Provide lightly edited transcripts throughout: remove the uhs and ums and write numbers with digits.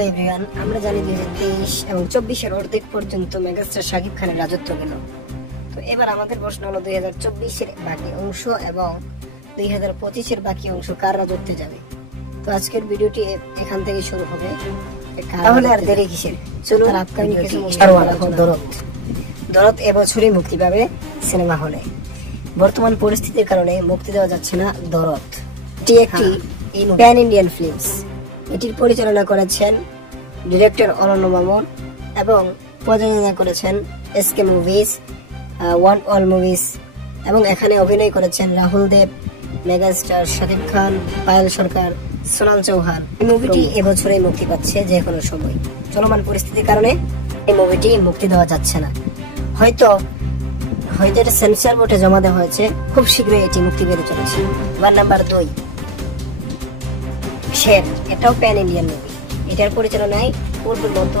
Everyone, আমরা জানি 2023 এবং 24-এর অর্ধেক পর্যন্ত মেগাস্টার শাকিব খানের রাজত্ব গেল। তো এবার আমাদের প্রশ্ন হলো 2024-এর বাকি অংশ এবং 2025-এর বাকি অংশ কার রাজত্বে যাবে। তো আজকের ভিডিওটি এখান থেকে শুরু হবে। তাহলে আর দেরি কিসের, চলুন আপকামিং কিছু দরদ এবছরই মুক্তি পাবে সিনেমা হলে। বর্তমান পরিস্থিতির কারণে মুক্তি দেওয়া যাচ্ছে না দরদ। এটি একটি প্যান ইন্ডিয়ান ফিল্মস। এটির পরিচালনা করেছেন ডিরেক্টর অনন্য মামুন এবং প্রযোজনা করেছেন SK movies, one all movies এবং এখানে অভিনয় করেছেন রাহুল দেব, মেগাস্টার শাকিব খান, পায়েল সরকার, সোনাল চৌহান। এই মুভিটি এবছরে মুক্তি পাচ্ছে যে কোনো সময়। চলমান পরিস্থিতির কারণে এই মুভিটি মুক্তি দেওয়া যাচ্ছে না। হয়তো এটা সেন্সর বোর্ডে জমা দেওয়া হয়েছে, খুব শীঘ্রই এটি মুক্তি পেতে চলেছে। এবার নাম্বার 2, শের। এটাও প্যান ইন্ডিয়ান মুভি। এটার পরিচালনায় পূর্বের মতো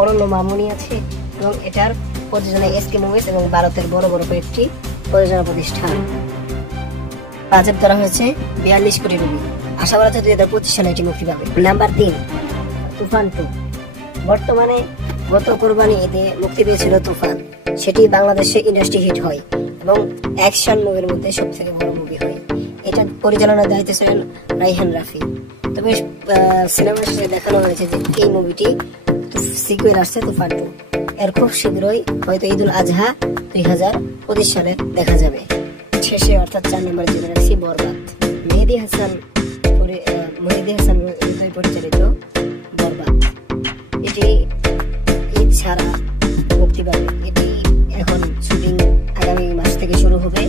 অনন্য মামুনি আছে এবং এটার প্রযোজনায় এসকে মুভিজ এবং ভারতের বড় বড় কয়েকটি প্রযোজনা প্রতিষ্ঠান। বাজেট ধরা হয়েছে 42 কোটি রুপি। আশা করা যায় 2025 সালে এটি মুক্তি পাবে। নাম্বার 3, তুফান 2। বর্তমানে গত কোরবানি ঈদে মুক্তি পেয়েছিল তুফান। সেটি বাংলাদেশে ইন্ডাস্ট্রি হিট হয় এবং অ্যাকশন মুভির মধ্যে সবথেকে বড় মুভি হয়। এটা পরিচালনার দায়িত্বে ছিলেন রাইহান রাফি। তবে সিনেমার শেষে দেখানো হয়েছে যে এই মুভিটি সিকুয়েল আসছে তুফান 2। এর খুব শীঘ্রই হয়তো ঈদুল আজহা 2025 সালে দেখা যাবে। শেষে অর্থাৎ 4 নম্বরে জেনে রাখছি বরবাদ। মেহেদী হাসান পরিচালিত বরবাদ, এটি ঈদ ছাড়া মুক্তি পাবে। এটি এখন শুটিং আগামী মাস থেকে শুরু হবে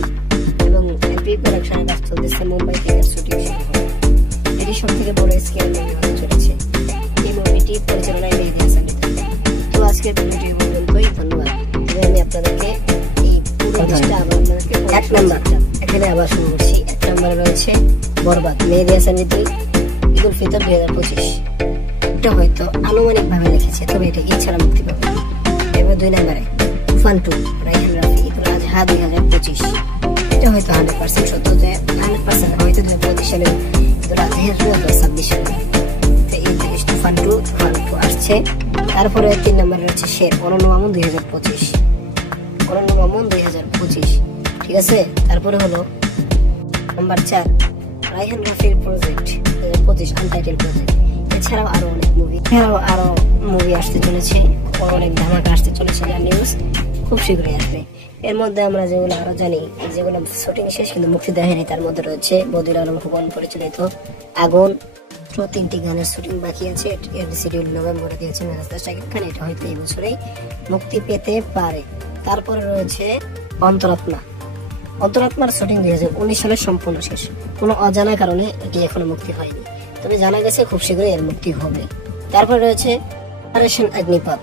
এবং প্রি প্রোডাকশনের কাজ চলতেছে। মুম্বাই থেকে শুটিং শুরু হবে। এটি সব থেকে বড় স্কেল মুভি হতে চলেছে। এই মুভিটি পরিচালনায় মেহেদী হাসান। তো আজকের ভিডিওটি পর্যন্তই। ধন্যবাদ। আমি আপনাদেরকে এই পুরো লিস্টটা আবার আপনাদেরকে 1 নম্বরটা এখানে আবার শুরু করছি। 1 নম্বরে রয়েছে বরবাদ, মেহেদী হাসান, ঈদুল ফিতর 2025। এটা হয়তো আনুমানিক ভাবে লিখেছে, তবে এটা ঈদ ছাড়া মুক্তি পাবে। এবার 2 নম্বরে তুফান 2, রাইহান রাফি, ঈদুল আজহা 2025। এটা হয়তো 100% সত্য যে 100% হয়তো 2025 সালে ঈদুল আজহা 2026 সালে এই তুফান 2 আসছে। তারপরে 3 নম্বরে রয়েছে শের, অনন্য মামুন 2025। ঠিক আছে। তারপরে হলো নাম্বার 4, রাইহান রাফির প্রজেক্ট 2025 আনটাইটেল প্রজেক্ট। এছাড়াও আরো অনেক মুভি আসতে চলেছে, অনেক ধামাকা আসতে চলেছে, যা নিউজ খুব শীঘ্রই আসবে। এর মধ্যে আমরা যেগুলো আরো জানি, যেগুলো শুটিং শেষ কিন্তু মুক্তি দেওয়া হয়নি, তার মধ্যে রয়েছে বদিউল আলম খোকন পরিচালিত আগুন। 3টি গানের শুটিং বাকি আছে। এর শিডিউল নভেম্বরে দিয়েছে মেগাস্টার শাকিব খান। এটা হয়তো এই বছরেই মুক্তি পেতে পারে। তারপরে রয়েছে অন্তরাত্মার শুটিং 2019 সালে সম্পূর্ণ শেষ। কোনো অজানা কারণে এটি এখনো মুক্তি হয়নি, তবে জানা গেছে খুব শীঘ্রই এর মুক্তি হবে। তারপরে রয়েছে অপারেশন অগ্নিপথ।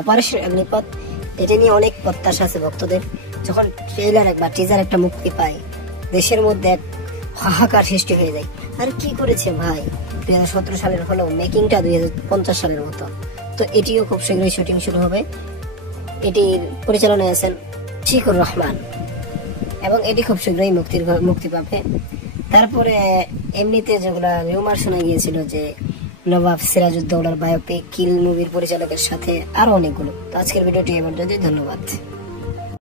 অপারেশন অগ্নিপথ, এটা নিয়ে অনেক প্রত্যাশা আছে ভক্তদের। যখন ট্রেলার বা টিজার একটা মুক্তি পায়, দেশের মধ্যে এক হাহাকার সৃষ্টি হয়ে যায়। আর কি করেছে ভাই, 2017 সালের হলেও মেকিংটা 2050 সালের মতো। তো এটিও খুব শীঘ্রই শুটিং শুরু হবে। এটির পরিচালনায় আছেন শিকুর রহমান এবং এটি খুব শীঘ্রই মুক্তি পাবে। তারপরে এমনিতে যেগুলা রিউমার শোনা গিয়েছিল যে নবাব সিরাজউদ্দৌলার বায়োপিক কিল মুভির পরিচালকের সাথে, আরো অনেকগুলো। তো আজকের ভিডিওটি এবার যদি ধন্যবাদ।